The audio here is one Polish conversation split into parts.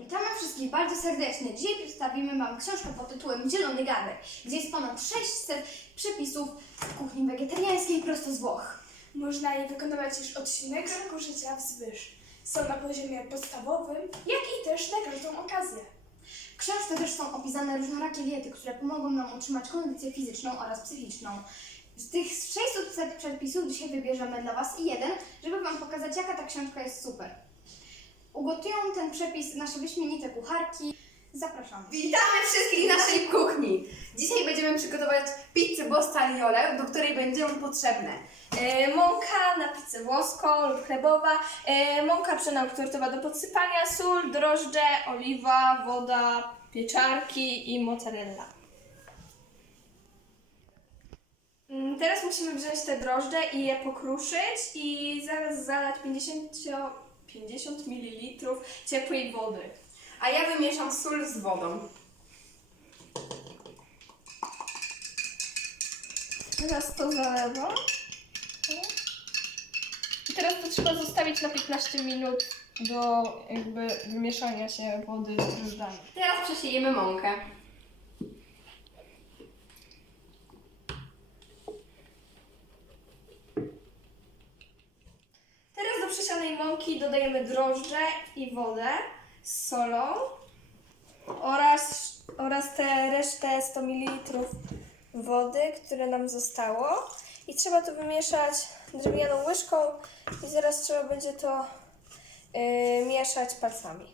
Witamy wszystkich bardzo serdecznie. Dzisiaj przedstawimy Wam książkę pod tytułem Zielony Garnek, gdzie jest ponad 600 przepisów kuchni wegetariańskiej prosto z Włoch. Można je wykonywać już od silnego roku życia wzwyż. Są na poziomie podstawowym, jak i też na każdą okazję. W książce też są opisane różnorakie diety, które pomogą nam utrzymać kondycję fizyczną oraz psychiczną. Z tych 600 przepisów dzisiaj wybierzemy dla Was jeden, żeby Wam pokazać, jaka ta książka jest super. Ugotują ten przepis nasze wyśmienite kucharki. Zapraszamy. Witamy wszystkich w naszej kuchni! Dzisiaj będziemy przygotować pizzę bostagliole, do której będą potrzebne E, mąka na pizzę włoską lub chlebowa, e, mąka pszenicowo-tortowa do podsypania, sól, drożdże, oliwa, woda, pieczarki i mozzarella. Mm, Teraz musimy wziąć te drożdże i je pokruszyć i zaraz zalać 50, 50 ml ciepłej wody. a ja wymieszam sól z wodą. Teraz to zalewam. I teraz to trzeba zostawić na 15 minut do jakby wymieszania się wody z drożdżami. Teraz przesiejemy mąkę. Przesianej mąki dodajemy drożdże i wodę z solą oraz, oraz tę resztę 100 ml wody, które nam zostało. I trzeba to wymieszać drewnianą łyżką i zaraz trzeba będzie to yy, mieszać palcami.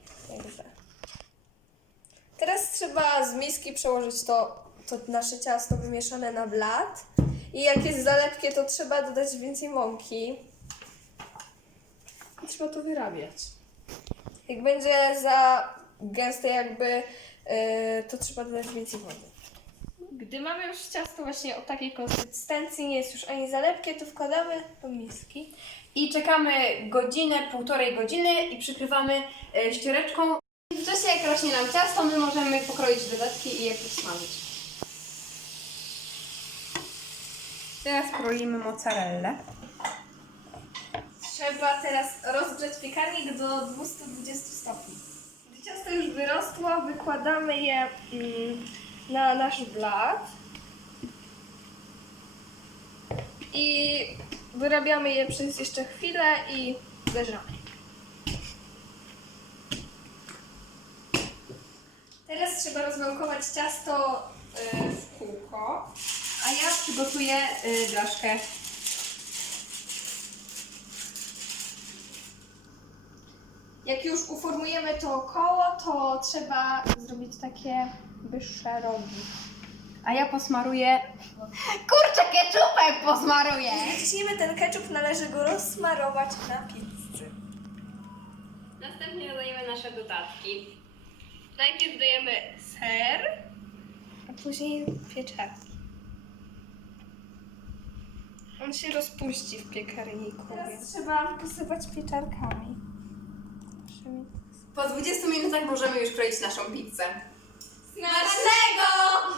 Teraz trzeba z miski przełożyć to, to nasze ciasto wymieszane na blat. I jak jest zalepkie, to trzeba dodać więcej mąki. I trzeba to wyrabiać. Jak będzie za gęste jakby, yy, to trzeba dodać więcej wody. Gdy mamy już ciasto właśnie o takiej konsystencji, nie jest już ani za lepkie, to wkładamy do miski. I czekamy godzinę, półtorej godziny i przykrywamy e, ściereczką. W czasie jak rośnie nam ciasto, my możemy pokroić dodatki i je posmażyć. Teraz kroimy mozzarellę. Trzeba teraz rozgrzać piekarnik do 220 stopni. Gdy ciasto już wyrosło, wykładamy je mm, na nasz blat i wyrabiamy je przez jeszcze chwilę i zderzamy. Teraz trzeba rozwałkować ciasto y, w kółko. A ja przygotuję y, blaszkę. Jak już uformujemy to koło, to trzeba zrobić takie wyższe rogi. A ja posmaruję. Kurczę, keczupem posmaruję! Jak ciśniemy ten ketchup, należy go rozsmarować na pizzy. Następnie dodajemy nasze dodatki. Najpierw dajemy ser, a później pieczarki. On się rozpuści w piekarniku. Teraz trzeba posypać pieczarkami. Po 20 minutach możemy już kroić naszą pizzę. Smacznego!